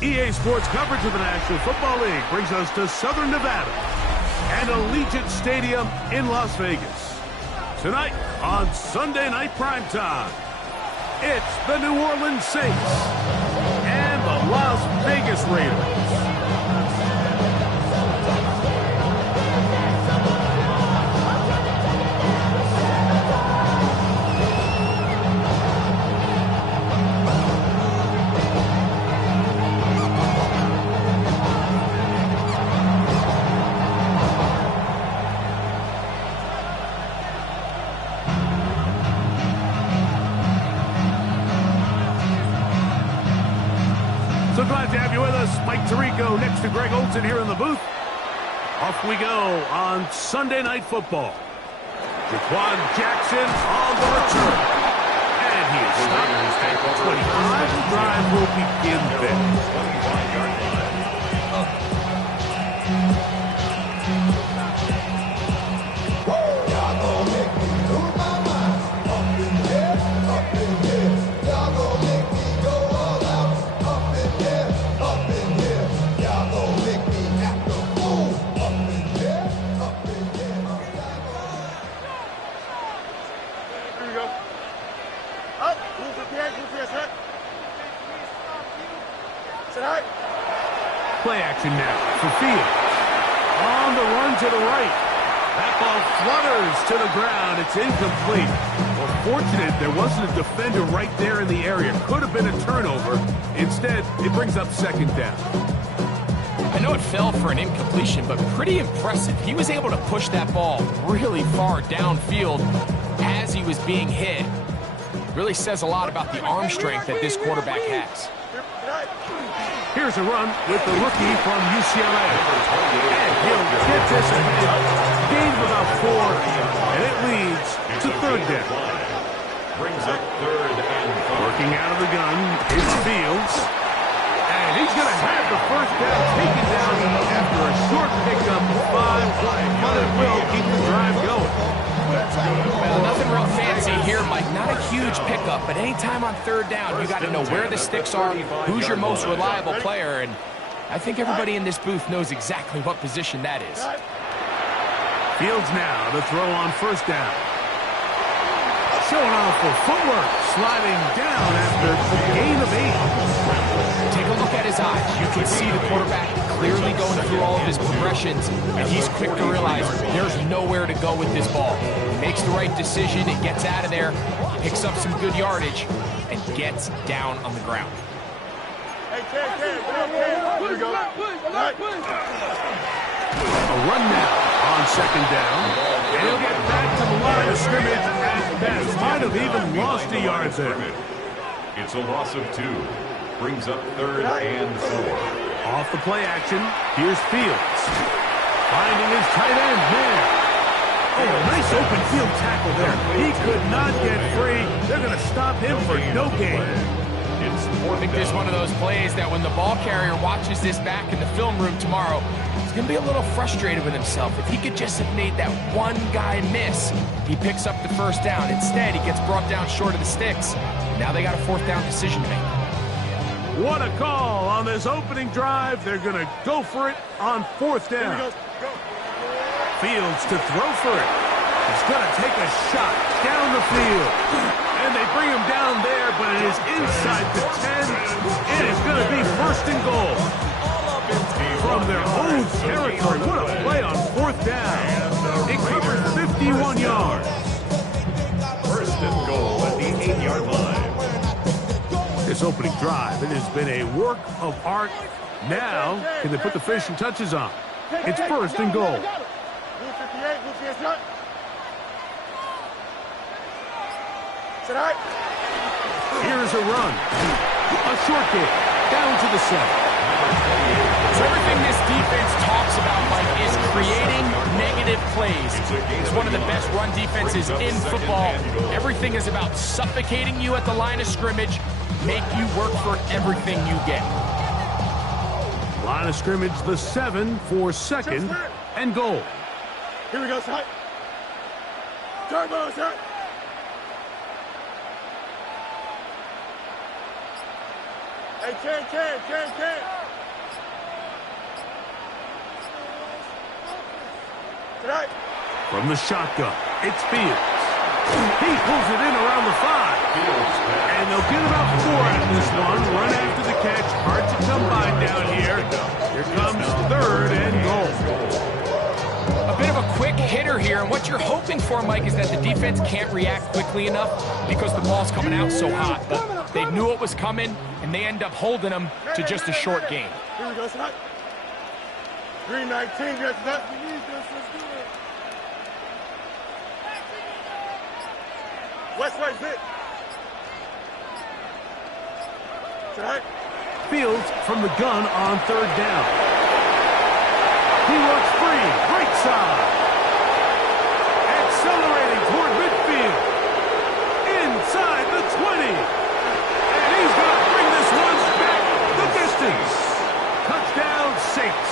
EA Sports coverage of the National Football League brings us to Southern Nevada and Allegiant Stadium in Las Vegas. Tonight on Sunday Night Primetime, it's the New Orleans Saints and the Las Vegas Raiders. So glad to have you with us. Mike Tirico next to Greg Olson here in the booth. Off we go on Sunday Night Football. Jaquan Jackson on the return. And he is stopped at the 25. The drive will begin there. Play action now for Fields. On the run to the right. That ball flutters to the ground. It's incomplete. Well, fortunate there wasn't a defender right there in the area. Could have been a turnover. Instead, it brings up second down. I know it fell for an incompletion, but pretty impressive. He was able to push that ball really far downfield as he was being hit. Really says a lot about the arm strength that this quarterback has. Here's a run with the rookie from UCLA. And he'll get this gain of about 4, and it leads to third down. Brings up third and 5. Working out of the gun is Fields. And he's going to have the first down taken down after a short pickup of 5, but it will keep the drive going. Well, nothing real fancy here, Mike. Not a huge pickup, but anytime on third down, you got to know where the sticks are, who's your most reliable player, and I think everybody in this booth knows exactly what position that is. Fields now to throw on first down. Showing off for footwork, sliding down after a gain of 8. Take a look at his eyes. You can see the quarterback clearly going through all of his progressions, and he's quick to realize there's nowhere to go with this ball. He makes the right decision, it gets out of there, picks up some good yardage, and gets down on the ground. A run now on second down, and he'll get back to the line of scrimmage at best. Might have even lost a yard there. It's a loss of 2. Brings up third and 4. Off the play action, here's Fields. Finding his tight end, man. Oh, a nice open field tackle there. He could not get free. They're going to stop him for no gain. I think this is one of those plays that when the ball carrier watches this back in the film room tomorrow, he's going to be a little frustrated with himself. If he could just have made that one guy miss, he picks up the first down. Instead, he gets brought down short of the sticks. Now they got a fourth down decision to make. What a call on this opening drive. They're going to go for it on fourth down. Fields to throw for it. He's going to take a shot down the field. And they bring him down there, but it is inside the 10. It is going to be first and goal. From their own territory. What a play on fourth down. It covers 51 yards. First and goal at the 8-yard line. This opening drive, it has been a work of art. Now, can they put the finishing touches on? It's first and goal. Here's a run. A short kick. Down to the 7. So everything this defense talks about, Mike, is creating negative plays. It's one of the best run defenses in football. Everything is about suffocating you at the line of scrimmage, make you work for everything you get. Line of scrimmage, the 7 for second and goal. Here we go, sir. Turbo, sir. From the shotgun, it's Fields. He pulls it in around the 5. And they'll get about 4 out of this one. Run after the catch. Hard to come by down here. Here comes 3rd and goal. A bit of a quick hitter here, and what you're hoping for, Mike, is that the defense can't react quickly enough because the ball's coming out so hot. But they knew it was coming, and they end up holding them to just a short game. Here we go, son. 319, you got that? West right, Vic. Tonight. Fields from the gun on 3rd down. He looks free, right side. Accelerating toward midfield. Inside the 20. And he's going to bring this one back the distance. Touchdown, Saints.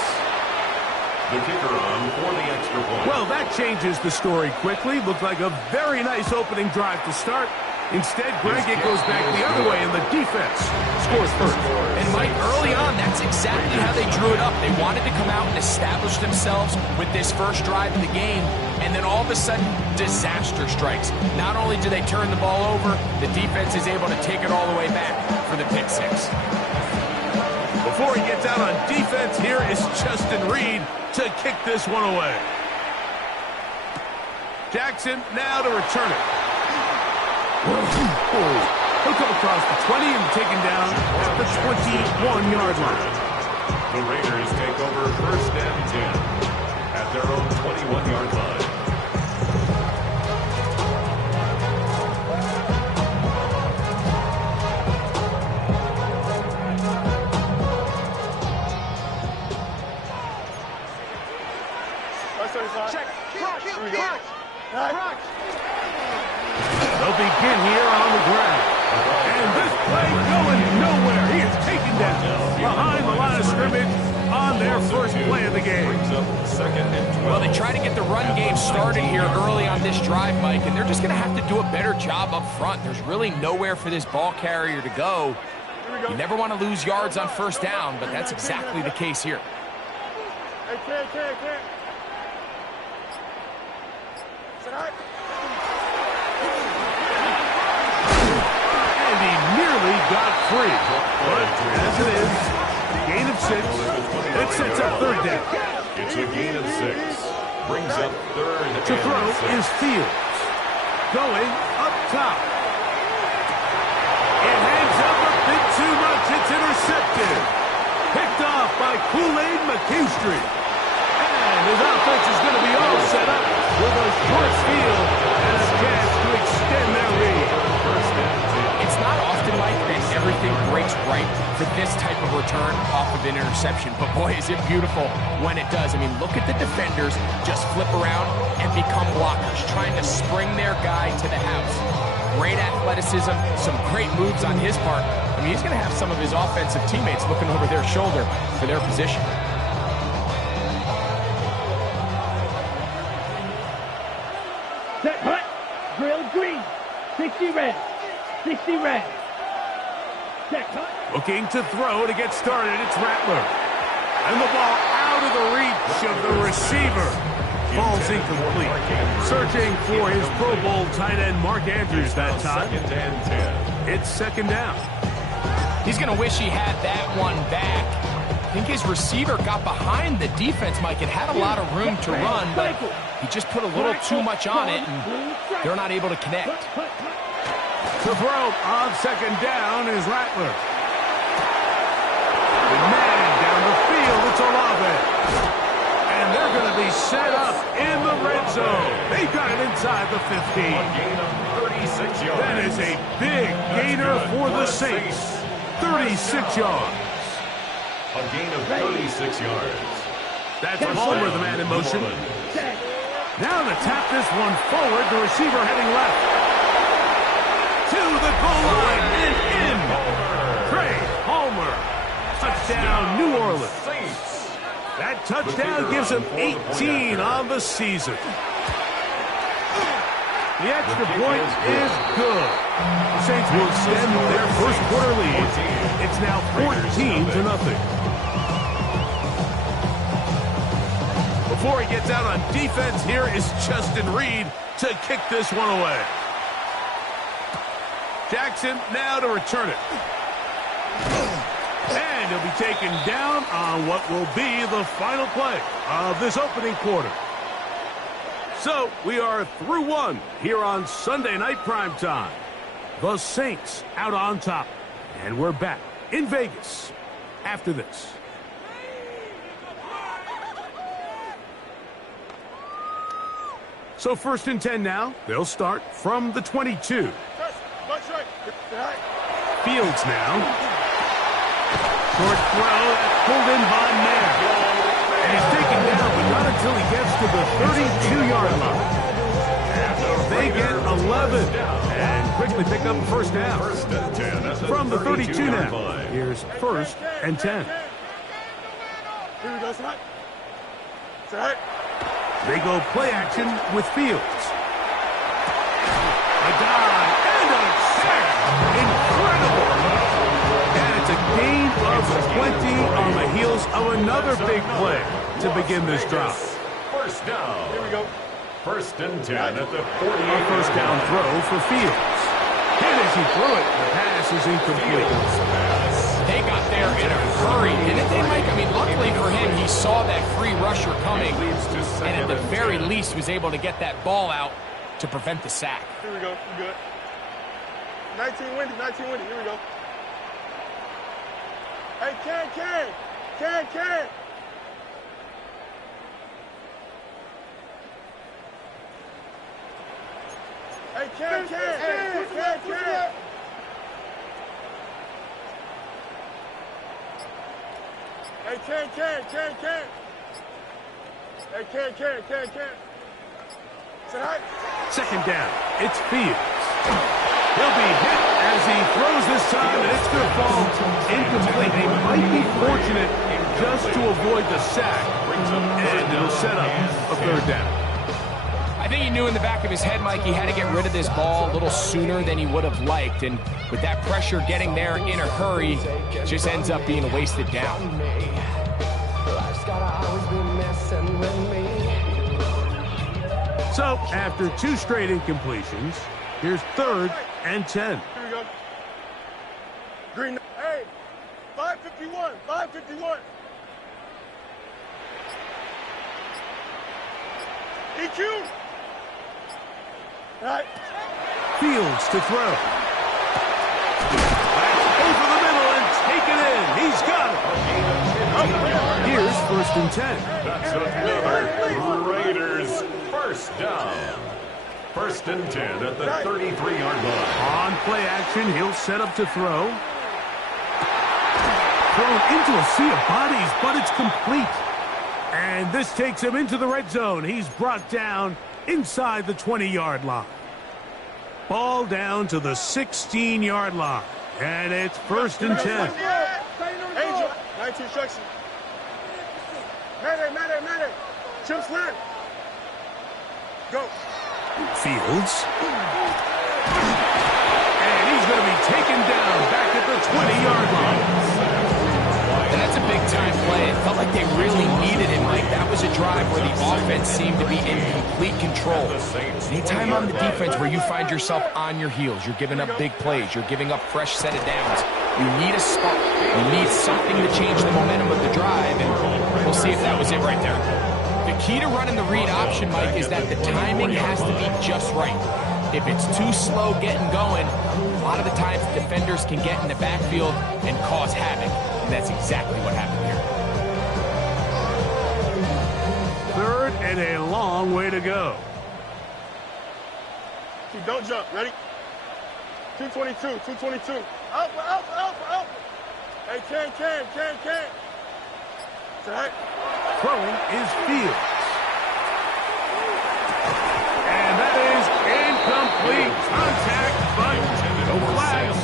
The kicker on for the extra point. Well, that changes the story quickly. Looked like a very nice opening drive to start. Instead, Greg, it goes back the other way, and the defense scores first. And Mike, early on, that's exactly how they drew it up. They wanted to come out and establish themselves with this first drive of the game, and then all of a sudden, disaster strikes. Not only do they turn the ball over, the defense is able to take it all the way back for the pick 6. Before he gets out on defense, here is Justin Reed to kick this one away. Jackson now to return it. He'll come across the 20 and taken down at the 21-yard line. The Raiders take over 1st and 10 at their own 21-yard line. Check. Here we go. They'll begin here on the ground. And this play going nowhere. He is taken down behind the line of scrimmage on their first play of the game. Well, they try to get the run game started here early on this drive, Mike, and they're just going to have to do a better job up front. There's really nowhere for this ball carrier to go. You never want to lose yards on 1st down, but that's exactly the case here. And he nearly got free. But as it is, gain of 6. It sets up 3rd down. It's a gain of 6. Brings up 3rd To throw is Fields. Going up top. It hangs up a bit too much. It's intercepted. Picked off by Kool-Aid McKinstry. And his offense is going to be all set up with a short field and a chance to extend their lead. It's not often, Mike, that everything breaks right for this type of return off of an interception. But boy, is it beautiful when it does. I mean, look at the defenders just flip around and become blockers, trying to spring their guy to the house. Great athleticism, some great moves on his part. I mean, he's going to have some of his offensive teammates looking over their shoulder for their position. Set hut, grilled green, 60 red, 60 red. Set hut. Looking to throw to get started, it's Rattler. And the ball out of the reach of the receiver. Falls incomplete. Searching for his Pro Bowl tight end Mark Andrews that time. 2nd and 10. It's 2nd down. He's going to wish he had that one back. I think his receiver got behind the defense, Mike. It had a lot of room to run, but he just put a little too much on it, and they're not able to connect. To throw on 2nd down is Rattler. The man down the field, it's Olave. And they're going to be set up in the red zone. They got it inside the 15. A gain of 36 yards. That is a big gainer for the Saints. 36 yards. A gain of 36 yards. That's Palmer, the man in motion. Now to tap this one forward, the receiver heading left. To the goal line and in. Trey Palmer. Touchdown, New Orleans. That touchdown gives him 18 on the season. The extra point is good. The Saints will extend their first quarter lead. It's now 14-0. Before he gets out on defense, here is Justin Reed to kick this one away. Jackson now to return it. And he'll be taken down on what will be the final play of this opening quarter. So we are through one here on Sunday Night Primetime. The Saints out on top. And we're back in Vegas after this. So 1st and 10 now. They'll start from the 22. Fields now. Short throw that's pulled in by Nair. And he's taken down, but not until he gets to the 32-yard line. They get 11 and quickly pick up a first down. From the 32 now. Here's 1st and 10. Here we go, Scott. Set. They go play action with Fields. A dive and a sack. Incredible. And it's a gain of 20 on the heels of another big play to begin this drive. First down. Here we go. 1st and 10 at the 48. A first down throw for Fields. And as he threw it, the pass is incomplete. They got there in a hurry, didn't they, Mike? I mean, luckily for him, he saw that free rusher coming, and at the very least was able to get that ball out to prevent the sack. Here we go. You good. 19 windy. Here we go. Hey, Can. Hey, Can. Hey, Can. Hey, Can. Say hi. Second down, it's Fields. He'll be hit as he throws this time, and it's going to fall incomplete. They might be fortunate just to avoid the sack, and it'll set up a third down. I think he knew in the back of his head, Mike, he had to get rid of this ball a little sooner than he would have liked. And with that pressure getting there in a hurry, it just ends up being a wasted down. So, after 2 straight incompletions, here's 3rd and 10. Here we go. Green. Hey, 551. EQ. All right. Fields to throw. That's over the middle and taken in. He's got it. Here's 1st and 10. That's another Raiders first down. 1st and 10 at the 33-yard line. On play action, he'll set up to throw. Thrown into a sea of bodies, but it's complete. And this takes him into the red zone. He's brought down inside the 20-yard line. Ball down to the 16-yard line. And it's 1st and 10. Angel. 19 instruction. Mayday. Chip slam. Go. Fields. And he's going to be taken down back at the 20-yard line. And that's a big-time play. It felt like they really needed it, Mike. That was a drive where the offense seemed to be in complete control. Anytime on the defense where you find yourself on your heels, you're giving up big plays, you're giving up fresh set of downs, you need a spark. You need something to change the momentum of the drive, and we'll see if that was it right there. The key to running the read option, Mike, is that the timing has to be just right. If it's too slow getting going, a lot of the times defenders can get in the backfield and cause havoc. And that's exactly what happened here. 3rd and a long way to go. Don't jump. Ready? 222. Alpha. Hey, Can. Set. Throwing is Fields. And that is incomplete. Contact, but no flags.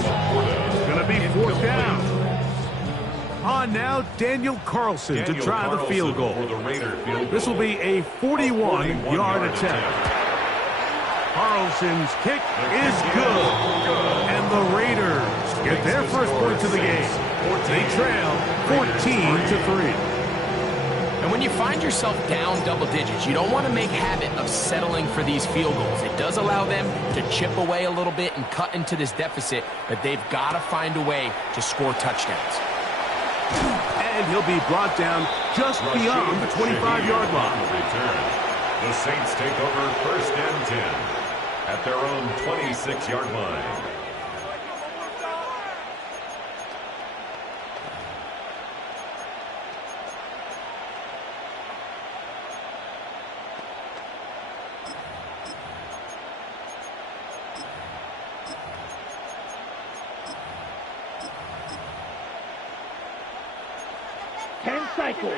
It's going to be 4th down. On now, Daniel Carlson to try the field goal. This will be a 41-yard attempt. Carlson's kick is good. And the Raiders get their first points of the game. They trail 14-3. And when you find yourself down double digits, you don't want to make habit of settling for these field goals. It does allow them to chip away a little bit and cut into this deficit, but they've got to find a way to score touchdowns. And he'll be brought down just beyond the 25-yard line. The Saints take over 1st and 10 at their own 26-yard line. Cycle.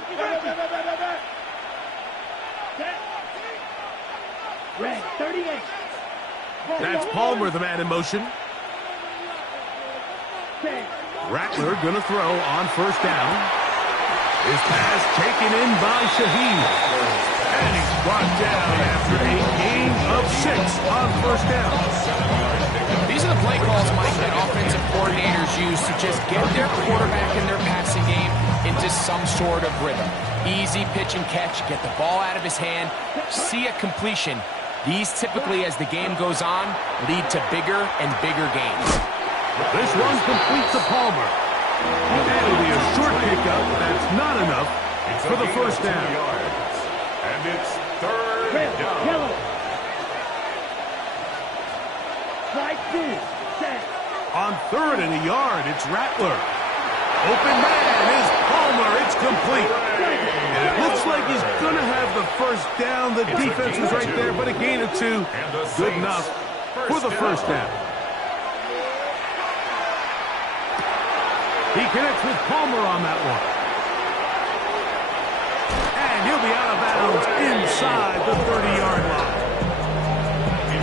Red 38. That's Palmer, the man in motion. Rattler gonna throw on 1st down. His pass taken in by Shaheed. And he's brought down after a gain of 6 on 1st down. These are the play calls, Mike, that offensive coordinators use to just get their quarterback in their passing game into some sort of rhythm. Easy pitch and catch, get the ball out of his hand, see a completion. These typically, as the game goes on, lead to bigger and bigger gains. This one completes to Palmer. That'll be a short pickup. That's not enough for the 1st down. And it's 3rd down. Yellow. Slide 2. Set. On 3rd and a yard, it's Rattler. Open man is Palmer. It's complete. And it looks like he's going to have the 1st down. The defense was right there, but a gain of 2. Good enough for the 1st down. He connects with Palmer on that one. And he'll be out of bounds inside the 30-yard line.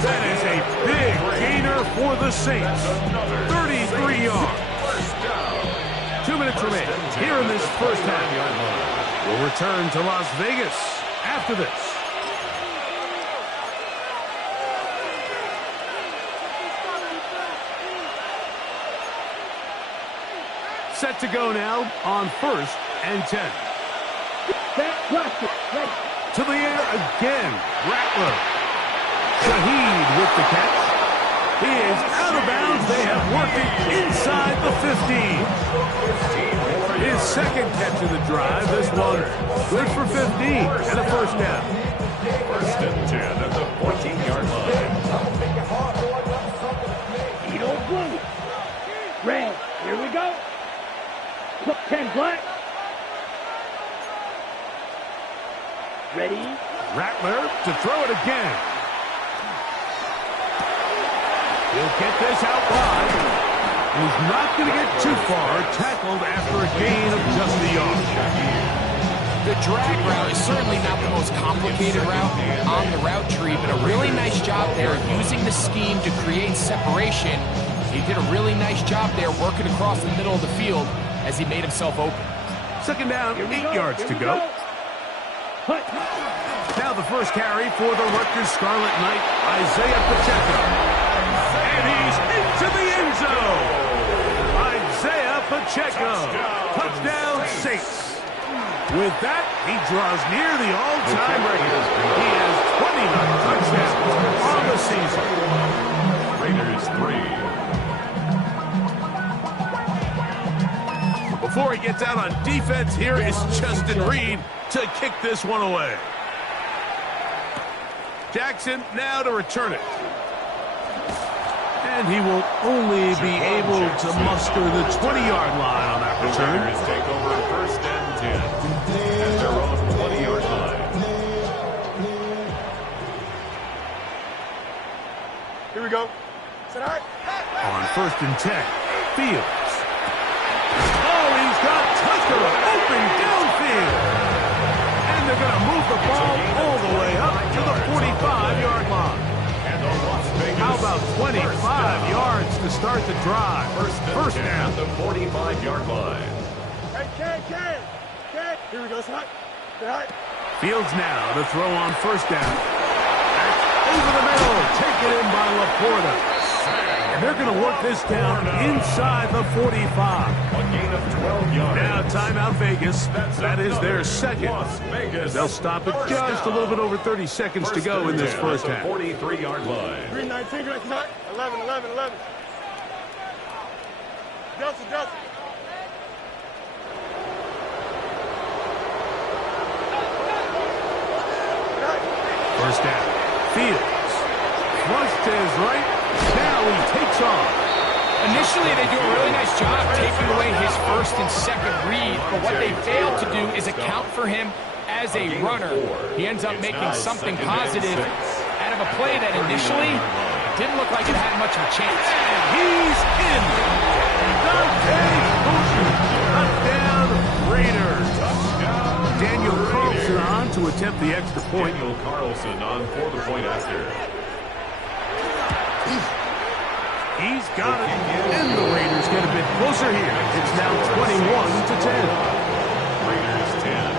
That is a big gainer for the Saints. 33 yards. 2 minutes remain here in this 1st half. We'll return to Las Vegas after this. Set to go now on 1st and 10. To the air again. Rattler. Shaheed with the catch. He is out of bounds. They have worked it inside the 15. His 2nd catch of the drive. This one good for 15 and a 1st down. 1st and 10 at the 14-yard line. Edo blue. Red. Here we go. 10 black. Ready. Rattler to throw it again. He'll get this out wide. He's not going to get too far. Tackled after a gain of just a yard. The drag route is certainly not the most complicated route on the route tree, but a really nice job there using the scheme to create separation. He did a really nice job there working across the middle of the field as he made himself open. 2nd down, 8 yards to go. Now the 1st carry for the Rutgers Scarlet Knight, Isaiah Pacheco. And he's into the end zone. Isaiah Pacheco. Touchdown Saints. With that, he draws near the all-time record. He has 29 touchdowns on the season. Raiders 3. Before he gets out on defense, here is Justin Reed to kick this one away. Jackson now to return it. And he will only be able to muster the 20-yard line on that return. The Raiders take over 1st and 10 at their own 20-yard line. Here we go. Set high. On 1st and 10, Fields. Oh, he's got Tucker open downfield. And they're going to move the ball all the way up to the 45-yard line. How about 25 yards to start the drive? First down. At the 45-yard line. Hey, Ken. Here we go. Set high. Fields now to throw on 1st down. That's over the middle. Taken in by Laporta. And they're going to work this down inside the 45. A gain of 12 yards. Now timeout Vegas. That is their second. They'll stop it just a little bit over 30 seconds to go in this first half. 43-yard line. 319, 11, 11, 11. Delta, Delta. First down. Fields. Flush to his right. Now he takes off. Initially, they do a really nice job taking away his first and second read, but what they fail to do is account for him as a runner. He ends up making something positive out of a play that initially didn't look like it had much of a chance. And he's in. Touchdown, Raiders. Daniel Carlson on to attempt the extra point. Daniel Carlson on for the point after. He's got it, and the Raiders get a bit closer here. It's now 21-10. Raiders 10.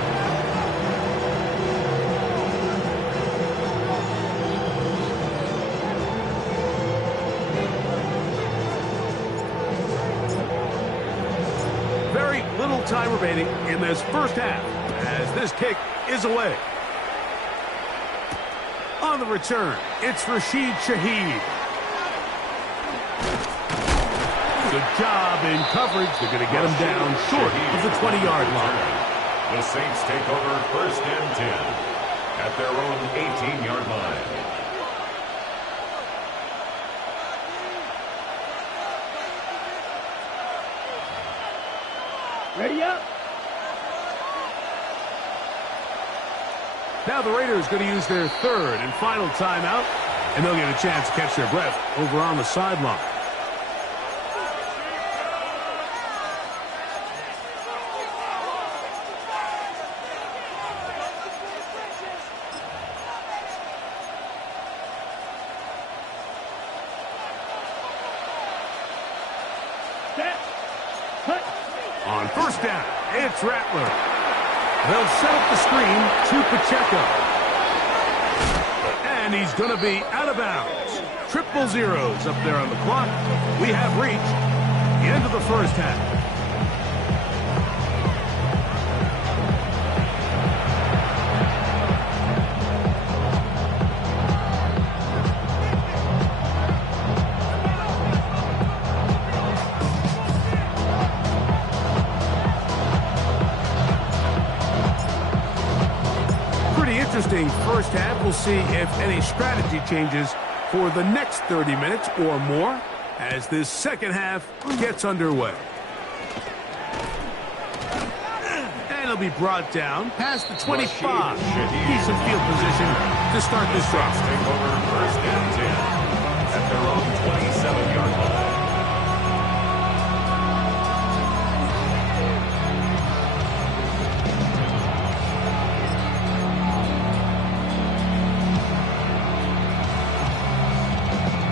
Very little time remaining in this first half as this kick is away. On the return, it's Rashid Shaheed. Good job in coverage. They're going to get him down short of the 20-yard line. The Saints take over first and 10 at their own 18-yard line. Ready up. Now the Raiders going to use their third and final timeout, and they'll get a chance to catch their breath over on the sideline. On first down, it's Rattler. They'll set up the screen to Pacheco. And he's going to be out of bounds. Triple zeros up there on the clock. We have reached the end of the first half. Interesting first half. We'll see if any strategy changes for the next 30 minutes or more as this second half gets underway. And he'll be brought down past the 25. Decent field position to start this drive. Take over first and 10 at their own 27-yard line.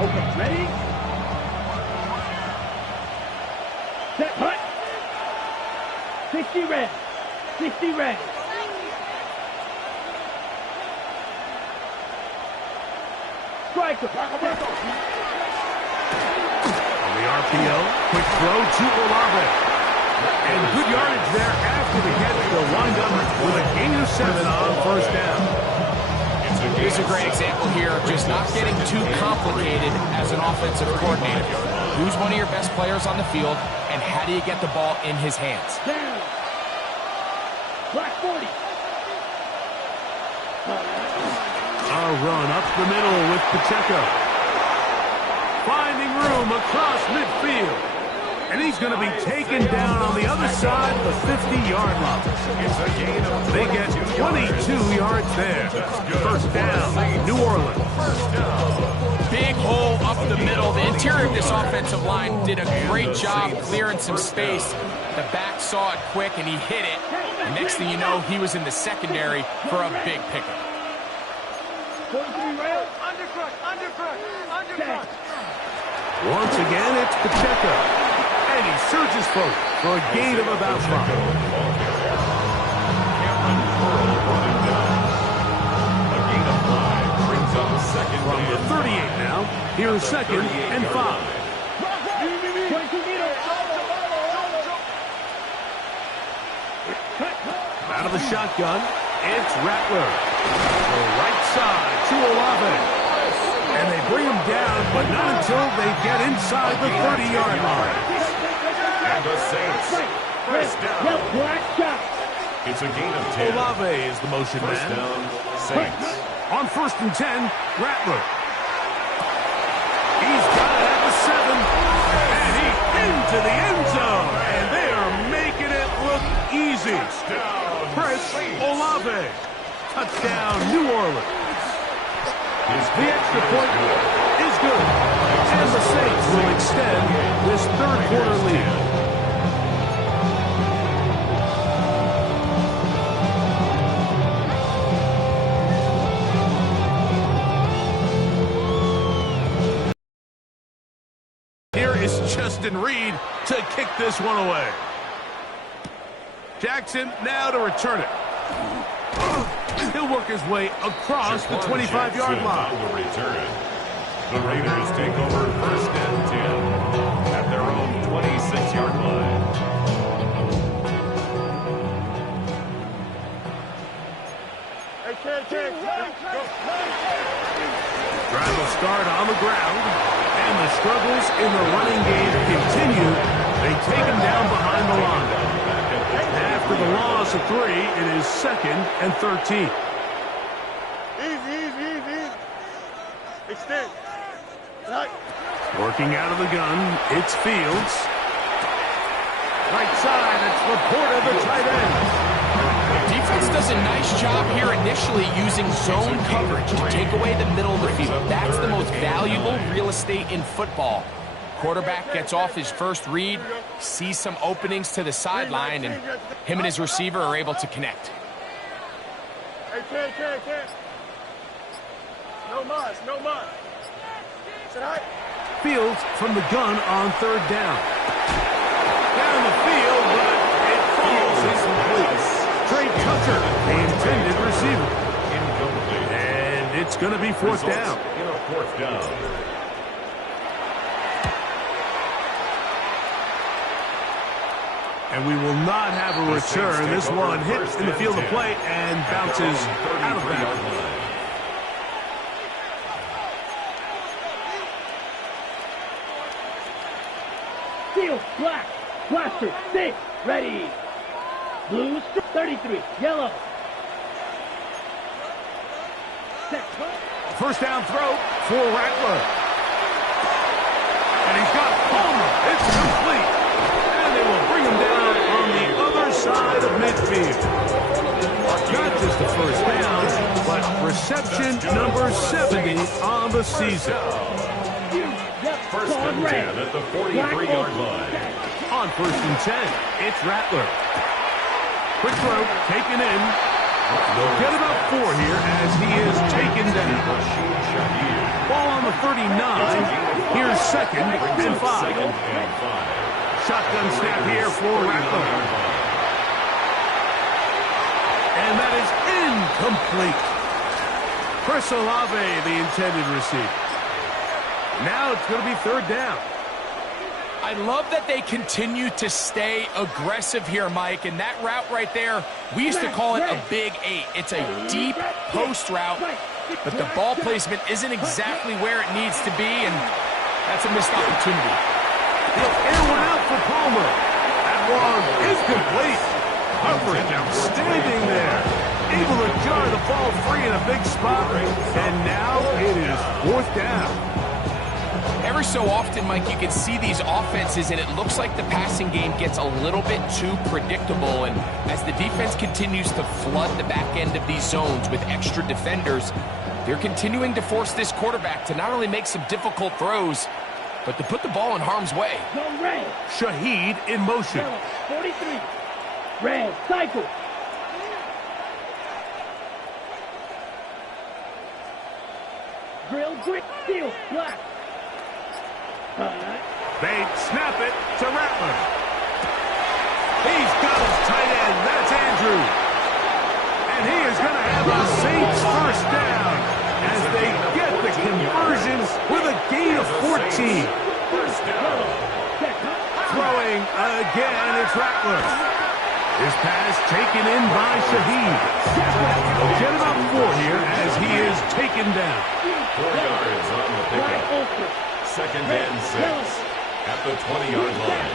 Okay, ready? Set, hut. 60 red. 60 red. Striker. On the RPO, quick throw to Olave. And good yardage there after the catch. They'll wind up with a gain of 7 on first down. Here's a great example here of just not getting too complicated as an offensive coordinator. Who's one of your best players on the field, and how do you get the ball in his hands? Down. Black 40. A run up the middle with Pacheco. Finding room across midfield. And he's going to be taken down on the other side of the 50-yard line. They get 22 yards there. First down, New Orleans. Big hole up the middle. The interior of this offensive line did a great job clearing some space. The back saw it quick, and he hit it. And next thing you know, he was in the secondary for a big pickup. 43 red. Undercut. Once again, it's Pacheco. And he surges forward for a gain of about 5. A gain of 5 brings up second the 38 now. Here's second and 5. Out of the shotgun, it's Rattler. The right side to Olave. And they bring him down, but not until they get inside the 30-yard line. And the Saints, first down. It's a gain of 10. Olave is the motion First man. down, Saints. On first and 10, Rattler. He's got it at the 7. And he's into the end zone. And they are making it look easy. Chris Olave. Touchdown, New Orleans. The extra point is good. And the Saints will extend this third quarter lead. Here is Justin Reed to kick this one away. Jackson now to return it. He'll work his way across the 25-yard line. The return. The Raiders take over first and 10 at their own 26-yard line. Drive will start on the ground, and the struggles in the running game continue. They take him down behind the line. After the loss of 3, it is second and 13. Easy. Extend. Right. Working out of the gun, it's Fields. Right side, it's Laporta, the tight end. Defense does a nice job here initially using zone coverage to take away the middle of the field. That's the most valuable real estate in football. Quarterback gets off his first read, sees some openings to the sideline, and him and his receiver are able to connect. Hey, Ken. No mud. Sit high. Fields from the gun on third down. Down the field, but it falls incomplete. Trey Tucker, the intended receiver. Incomplete. And it's going to be fourth down. In a fourth down. And we will not have a return. This one hits in the field of play and bounces out of bounds. Steel, black, blaster, 6, ready. Blue, 33, yellow. Set. First down throw for Rattler. And he's got Palmer. It's complete. And they will bring him down on the other side of midfield. Not just a first down, but reception number 70 on the season. First and 10 at the 43-yard line. On first and 10, it's Rattler. Quick throw, taken in. They'll get about 4 here as he is taken down. Ball on the 39. Here's second and 5. Shotgun snap here for Rattler. And that is incomplete. Chris Olave, the intended receiver. Now it's going to be third down. I love that they continue to stay aggressive here, Mike, and that route right there, we used to call it a big 8. It's a deep post route, but the ball placement isn't exactly where it needs to be, and that's a missed opportunity. He'll air one out for Palmer. That one is complete. Coverage outstanding there. Able to jar the ball free in a big spot, and now it is fourth down. Every so often, Mike, you can see these offenses, and it looks like the passing game gets a little bit too predictable. And as the defense continues to flood the back end of these zones with extra defenders, they're continuing to force this quarterback to not only make some difficult throws, but to put the ball in harm's way. Shaheed in motion. 43. Red, cycle. Drill, grip, steel, black. They snap it to Rattler. He's got his tight end. That's Andrew. And he is going to have a Saints first down as they get the conversion. gain of 14. First down. Throwing again, it's Rattler. His pass taken in by Shaheed. They'll get him out 4 here as he is taken down. 4 yards on the pickup. Second and 6 at the 20-yard line.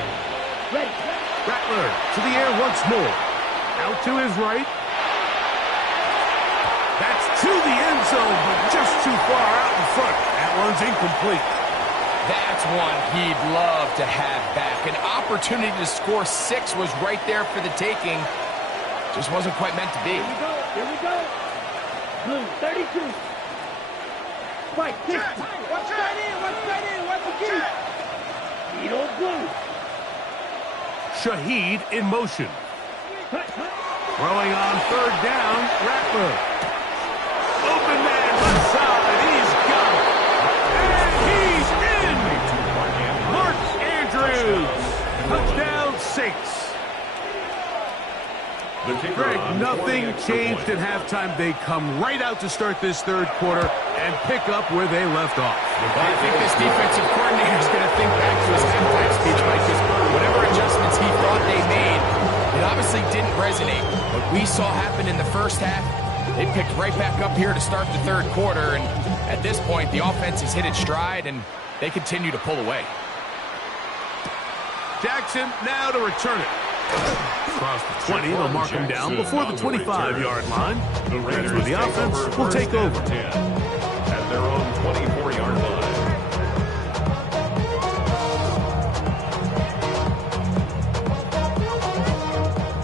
Rattler to the air once more. Out to his right. That's to the end zone, but just too far out in front. That one's incomplete. That's one he'd love to have back. An opportunity to score 6 was right there for the taking. Just wasn't quite meant to be. Here we go. Blue, 32. Spike, 60. Watch that in, watch the key. Edo Blue. Shaheed in motion. Throwing on 3rd down, Rattler. Open man left side, he's got it. And he's in! Mark Andrews, touchdown 6. Greg, nothing changed at halftime. They come right out to start this 3rd quarter and pick up where they left off. Well, I think this defensive coordinator is going to think back to his halftime speech, Mike, because whatever adjustments he thought they made, it obviously didn't resonate. What we saw happen in the first half, they picked right back up here to start the 3rd quarter, and at this point, the offense has hit its stride, and they continue to pull away. Jackson now to return it. Across the 20, they'll mark him down before the 25-yard line. That's where the offense will take over. 10 at their own 24-yard line.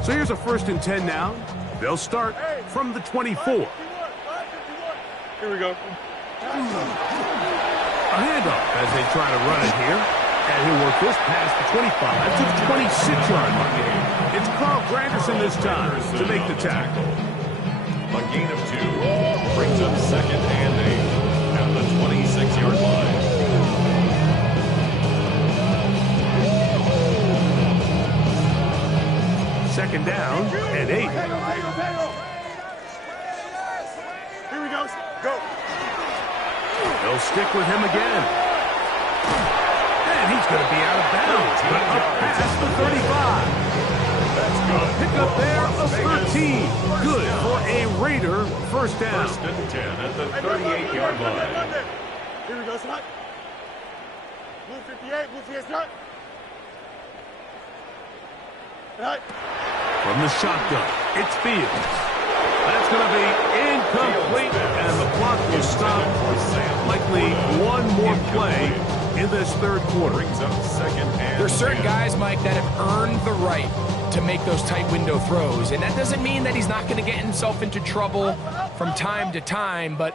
So here's a 1st and 10 now. They'll start from the 24. Here we go. A handoff as they try to run it here. And he'll work this past the 25 to the 26-yard line. It's Carl Granderson this time to make the tackle. A gain of 2 brings up 2nd and 8 at the 26-yard line. Second down and 8. Here we go. Go. They'll stick with him again. And he's going to be out of bounds, but up past the 35. That's good. Pick up there of 13. Good for a Raider 1st down. 1st and 10 at the 38-yard line. Here we go, slot. Blue 58, blue 58, slot. Right. From the shotgun, it's Fields. That's going to be incomplete, and the clock will stop. Likely one more play in this 3rd quarter. Brings up 2nd and There's certain guys, Mike, that have earned the right to make those tight window throws, and that doesn't mean that he's not going to get himself into trouble from time to time, but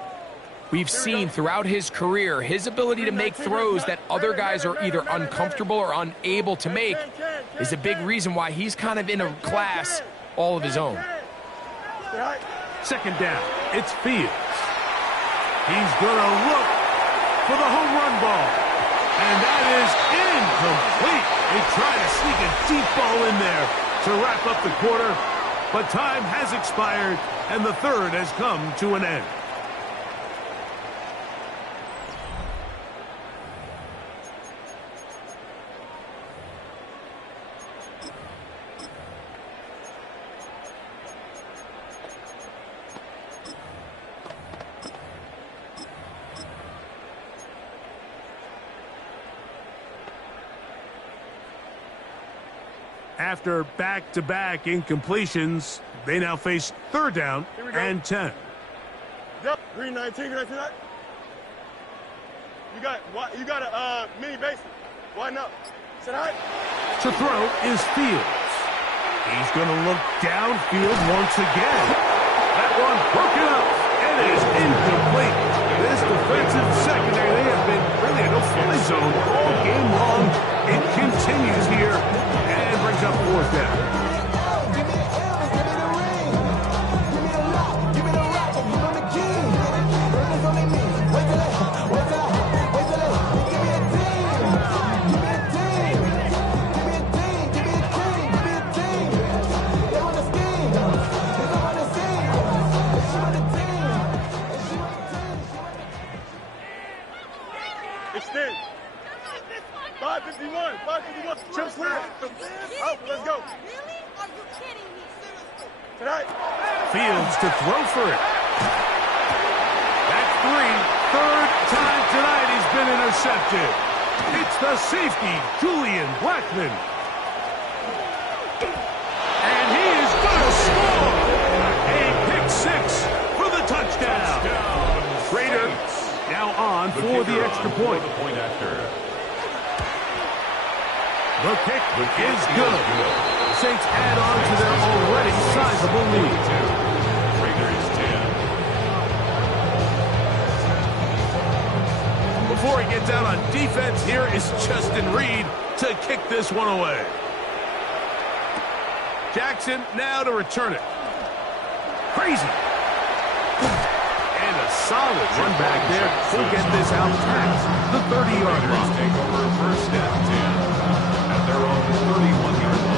we've seen throughout his career his ability to make throws that other guys are either uncomfortable or unable to make is a big reason why he's kind of in a class all of his own. 2nd down, it's Fields. He's going to look for the home run ball. And that is incomplete. They try to sneak a deep ball in there to wrap up the quarter, but time has expired, and the 3rd has come to an end. After back-to-back incompletions, they now face 3rd down and 10. Yep, green 19, green 19. You got a mini base. Why not? Sit high. To throw is Fields. He's going to look downfield once again. That one broken up, and it is incomplete. This defensive secondary, they have been really in a no-fly zone all game long. It continues here and brings up 4th down. 551. 551. Chip clear. Oh, let's go. Really? Are you kidding me? Tonight. Fields to throw for it. That's three. Third time tonight he's been intercepted. It's the safety, Julian Blackman. And he is going to score. A pick six for the touchdown. Raiders now on for the extra point. The kick is good. Saints add on to their already sizable lead. Raiders 10. Before he gets out on defense, here is Justin Reed to kick this one away. Jackson now to return it. Crazy. And a solid run back there. He'll get this out past the 30-yard line. Take over first and 10 at their own 31-yard line.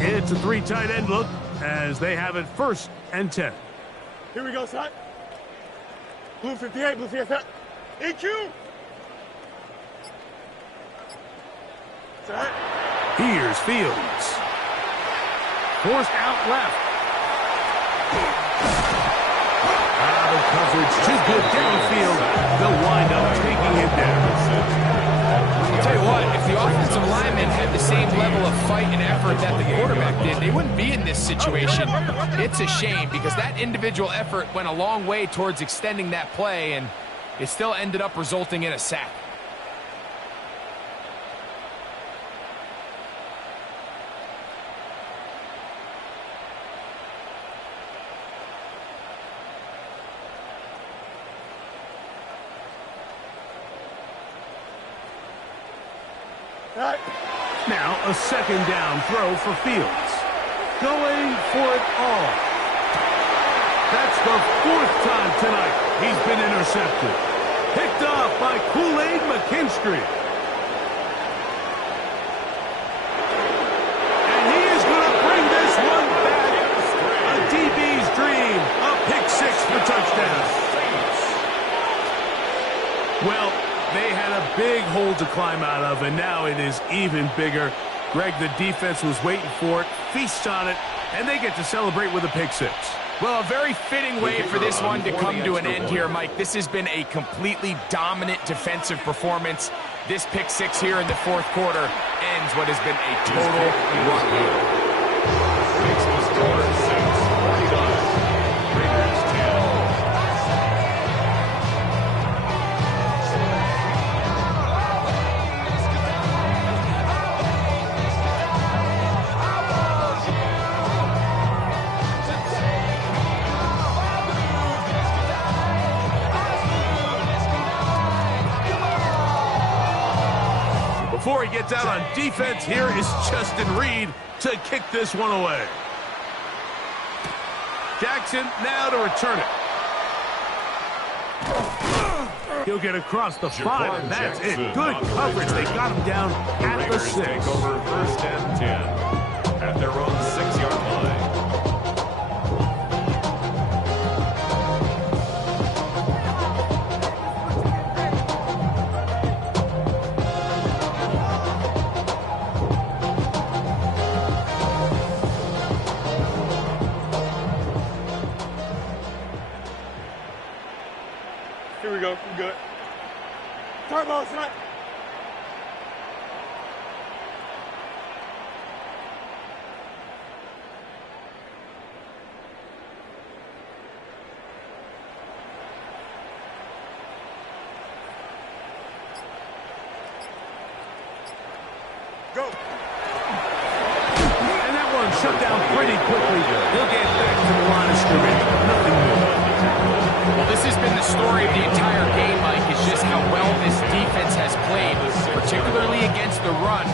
It's a three tight end look as they have it first and 10. Here we go, son. Blue 58, blue 58. EQ. Tonight. Here's Fields. Forced out left. The coverage too good downfield. They'll wind up taking it down. I'll tell you what, if the offensive linemen had the same level of fight and effort that the quarterback did, they wouldn't be in this situation. It's a shame because that individual effort went a long way towards extending that play, and it still ended up resulting in a sack. Now a second down throw for Fields. Going for it all. That's the fourth time tonight he's been intercepted. Picked off by Kool-Aid McKinstry. And he is going to bring this one back. A DB's dream. A pick six for touchdown. Well, they had a big hole to climb out of, and now it is even bigger. Greg, the defense was waiting for it, feasts on it, and they get to celebrate with a pick six. Well, a very fitting way for this one to come to an end here, Mike. This has been a completely dominant defensive performance. This pick six here in the fourth quarter ends what has been a total run. Makes the score 6-49. Raiders 10. Before he gets out on defense, here is Justin Reed to kick this one away. Jackson now to return it. He'll get across the 5, and that's it. Good coverage. They got him down at the 6. Take over first and 10 at their own 6-yard line. Here we go. We're good. Turbo, son. Go. And that one shut down pretty quickly. He'll get back to the line of scrimmage. Nothing more. Well, this has been the story of the entire game, Mike, is just how well this defense has played, particularly against the run.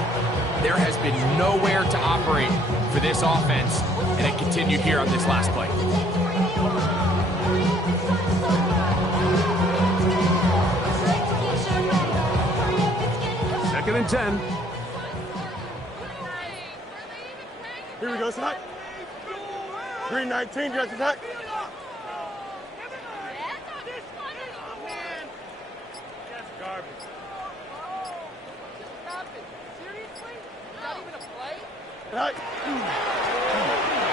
There has been nowhere to operate for this offense, and it continued here on this last play. 2nd and 10. Here we go, son. 319, direct attack. That's garbage. Right.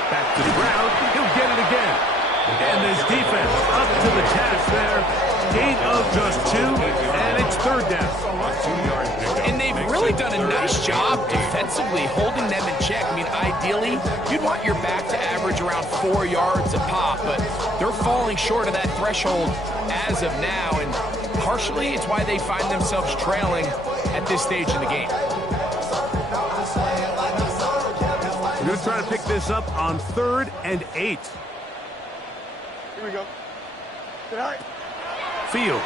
Back to the ground. He'll get it again. And this defense up to the task there. Gain of just 2, and it's 3rd down. And they've really done a nice job defensively holding them in check. I mean, ideally, you'd want your back to average around 4 yards a pop, but they're falling short of that threshold as of now, and partially it's why they find themselves trailing at this stage in the game. We're going to try to pick this up on 3rd and 8. Here we go. Right. Fields.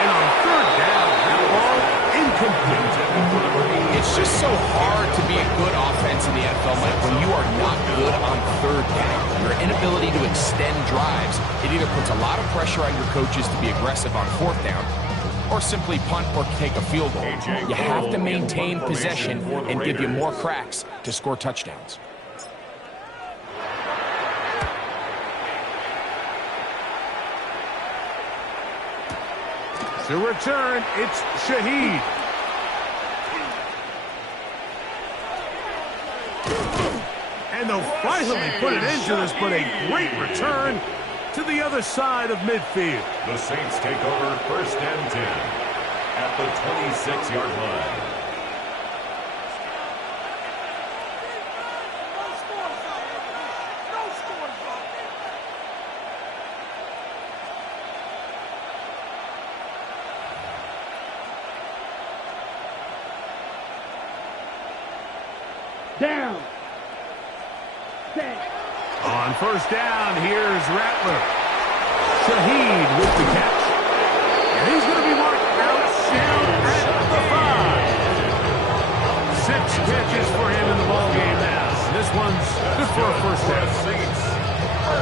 And on 3rd down, that ball incomplete. It's just so hard to be a good offense in the NFL, Mike, when you are not good on 3rd down. Your inability to extend drives, it either puts a lot of pressure on your coaches to be aggressive on 4th down, or simply punt or take a field goal. You have to maintain possession and give you more cracks to score touchdowns. To return, it's Shaheed. And they'll finally put an end to this, but a great return to the other side of midfield. The Saints take over 1st and 10 at the 26-yard line. Down. Set. On 1st down, here's Rattler. Shaheed with the catch. And he's going to be marked out down at the 5. 6 catches for him in the ballgame now. This one's good for a 1st down.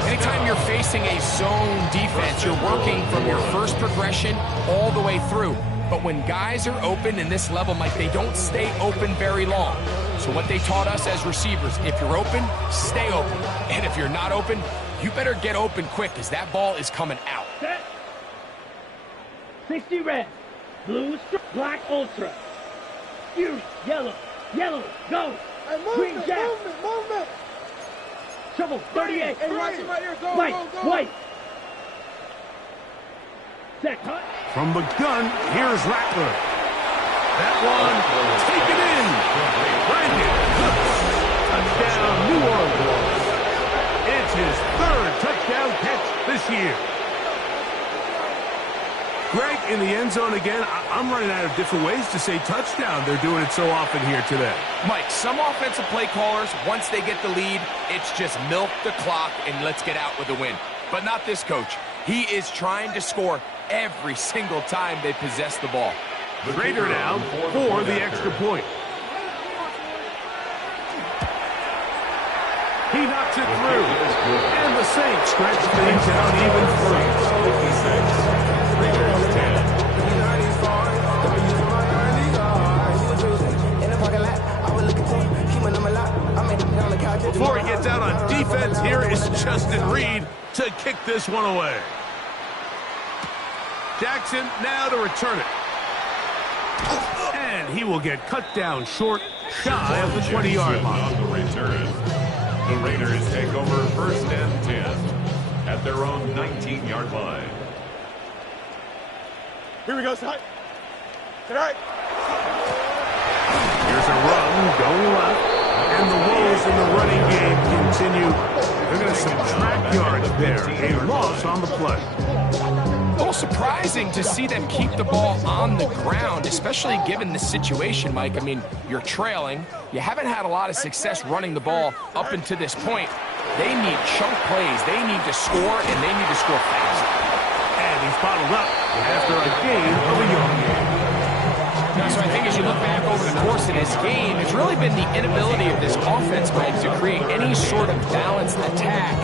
Anytime you're facing a zone defense, you're working from your first progression all the way through. But when guys are open in this level, Mike, they don't stay open very long. So what they taught us as receivers, if you're open, stay open. And if you're not open, you better get open quick because that ball is coming out. Set. 60 red. Blue, black, ultra. Fury, yellow, yellow, go. Hey, Green jack. movement. Trouble, 38. Hey, watch him right here. Go, White, go, go. white. Set, cut. From the gun, here's Rattler. That one, taken in. Brandon Cooks. Touchdown, New Orleans. It's his 3rd touchdown catch this year. Greg, in the end zone again, I'm running out of different ways to say touchdown. They're doing it so often here today. Mike, some offensive play callers, once they get the lead, it's just milk the clock and let's get out with a win. But not this coach. He is trying to score every single time they possess the ball. Trader down for the extra point. He knocks it through. And the Saints stretch things out even further. Before he gets out on defense, here is Justin Reed to kick this one away. Jackson now to return it. And he will get cut down short, shy of the 20-yard line. On the return. The Raiders take over 1st and 10 at their own 19-yard line. Here we go, son. Right. Here's a run going left. And the woes in the running game continue. They're going to subtract yards there. A loss on the play. A little surprising to see them keep the ball on the ground, especially given the situation, Mike. I mean, you're trailing. You haven't had a lot of success running the ball up until this point. They need chunk plays. They need to score, and they need to score fast. And he's bottled up after a gain of a yard. So I think as you look back over the course of this game, it's really been the inability of this offense, Mike, to create any sort of balanced attack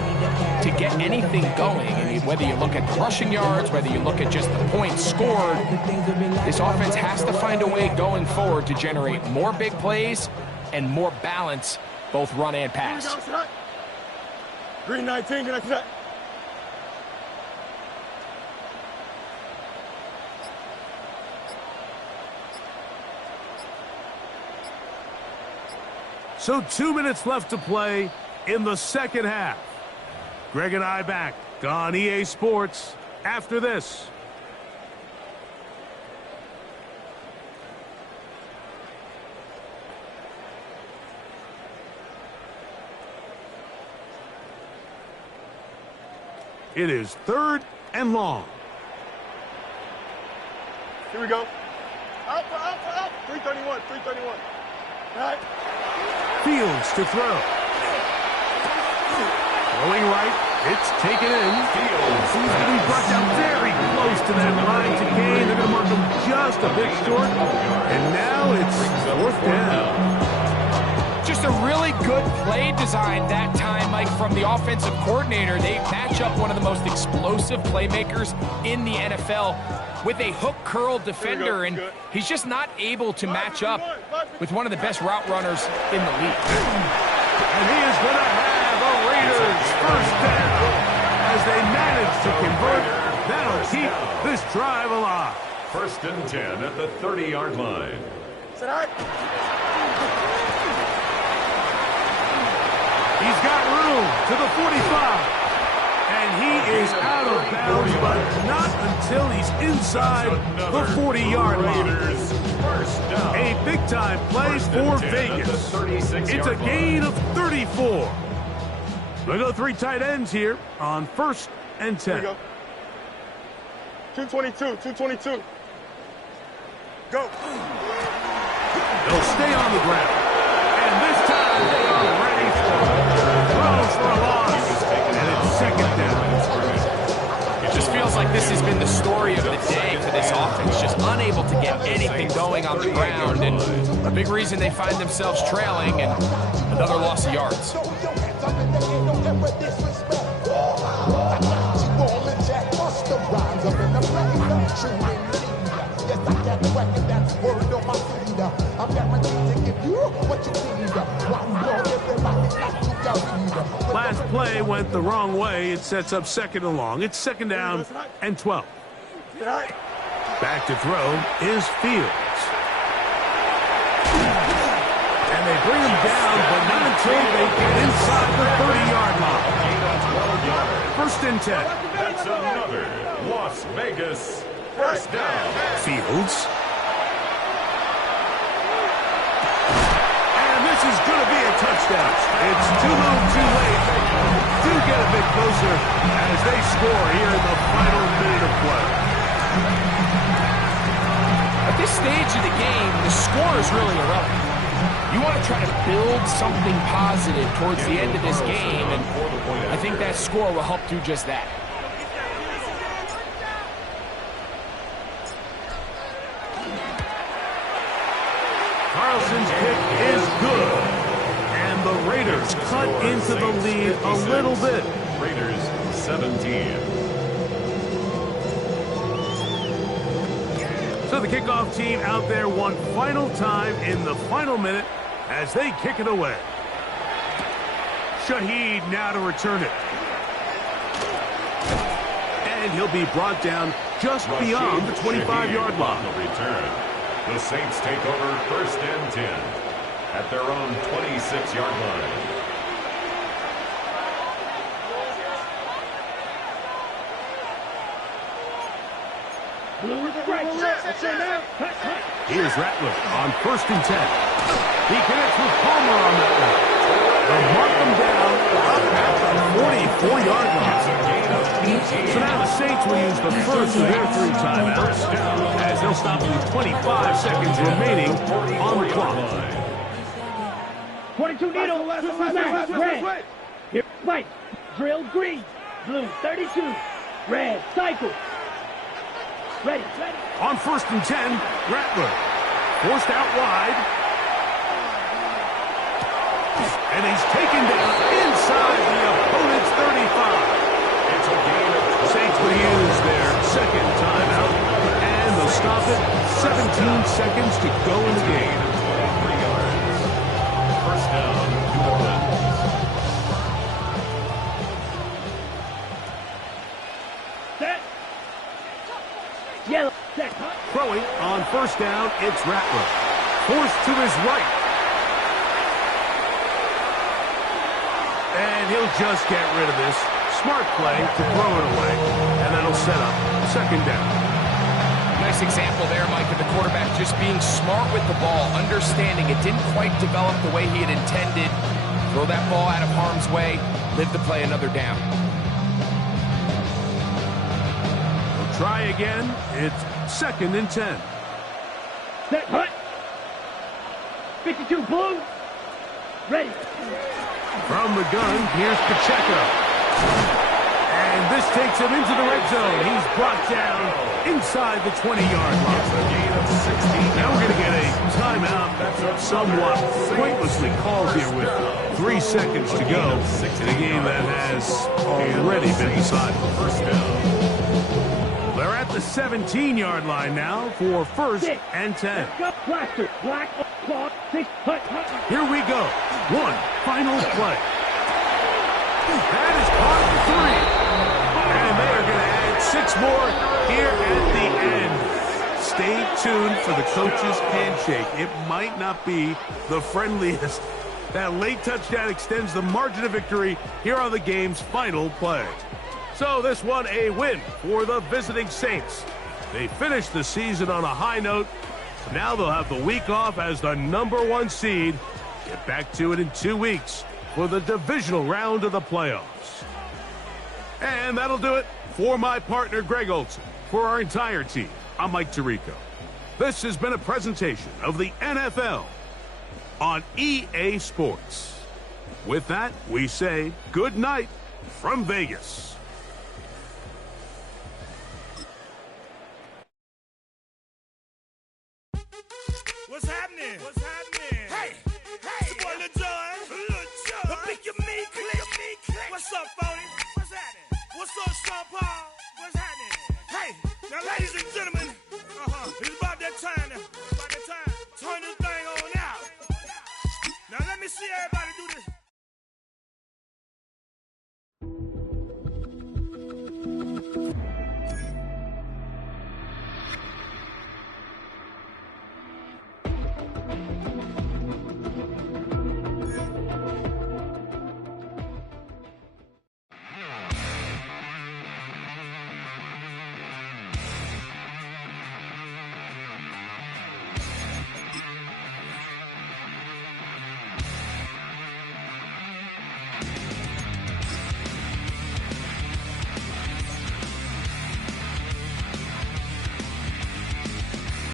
to get anything going. I mean, whether you look at the rushing yards, whether you look at just the points scored, this offense has to find a way going forward to generate more big plays and more balance, both run and pass. Green 19, good night. So 2 minutes left to play in the second half. Greg and I back on EA Sports after this. It is 3rd and long. Here we go. Out. 331. All right. Fields to throw. Throwing right. It's taken in. Fields. He's going to be brought down very close to that line to gain. They're going to mark him just a bit short. And now it's 4th down. Just a really good play design that time, Mike, from the offensive coordinator. They match up one of the most explosive playmakers in the NFL with a hook curl defender, and he's just not able to match up with one of the best route runners in the league. And he is going to have a Raiders first down as they manage to convert. That'll keep this drive alive. 1st and 10 at the 30-yard line. Sit out. He's got room to the 45. And he is out of bounds, but not until he's inside the 40-yard line. A big-time play for Vegas. It's a gain of 34. We'll go 3 tight ends here on 1st and 10. Here we go. 222. Go. They'll stay on the ground. And this time they are ready for it. Throws for a loss. And it's 2nd down. It just feels like this has been the story of the day for this offense. Just unable to get anything going on the ground. And a big reason they find themselves trailing and another loss of yards. Last play went the wrong way. It sets up 2nd and long. It's 2nd down and 12. Back to throw is Fields. And they bring him down, but not until they get inside the 30-yard line. 1st and 10. That's another Las Vegas first down. Fields. And this is going to be a touchdown. It's too little too late. Do get a bit closer as they score here in the final minute of play. At this stage of the game, the score is really irrelevant. You want to try to build something positive towards the end of this game, and I think that score will help do just that. Carlson's kick is good. And the Raiders cut into the lead a little bit. Raiders 17. So the kickoff team out there one final time in the final minute as they kick it away. Shaheed now to return it. And he'll be brought down just beyond the 25-yard line. Return. The Saints take over 1st and 10 at their own 26-yard line. Here's Rattler on 1st and 10. He connects with Palmer on that one. They'll mark him down up at the 44-yard line. So now the Saints will use the first of their 3 timeouts as they'll stop with 25 seconds remaining on the clock. 22 needle, black, red. Here, white, drill, green, blue, 32, red, cycle. Ready. On 1st and 10, Rattler forced out wide. And he's taken down inside the opponent's 35. It's a gain of Saints will use their second timeout, and they'll stop it. 17 seconds to go in the game. 23 yards. First down, New Orleans. Set. Yellow. Set. Throwing on first down, it's Rattler. Forced to his right. And he'll just get rid of this. Smart play to throw it away. And that'll set up second down. Nice example there, Mike, of the quarterback just being smart with the ball, understanding it didn't quite develop the way he had intended. Throw that ball out of harm's way, live to play another down. We'll try again. It's second and 10. Set. Hut. 52 blue. Ready. From the gun, here's Pacheco. And this takes him into the red zone. He's brought down inside the 20-yard line. Gain of 16. Now we're going to get a timeout, somewhat pointlessly called here with 3 seconds to go in a game that has already been decided. First down. They're at the 17-yard line now for first and 10. Blaster. Black. Claw. 6. Hut. Hut. Here we go. One final play. That is caught for 3. And they are going to add 6 more here at the end. Stay tuned for the coach's handshake. It might not be the friendliest. That late touchdown extends the margin of victory here on the game's final play. So this one a win for the visiting Saints. They finished the season on a high note. Now they'll have the week off as the #1 seed. Get back to it in 2 weeks for the divisional round of the playoffs. And that'll do it for my partner, Greg Olson. For our entire team, I'm Mike Tirico. This has been a presentation of the NFL on EA Sports. With that, we say good night from Vegas. What's happening? What's happening? Hey, hey, it's your boy Lil Jon. The Pick Your Me Click. What's up, Phony? What's happening? What's up, Sean Paul? What's happening? Hey, now, ladies and gentlemen, it's about that time. Turn this thing on out. Now, let me see everybody.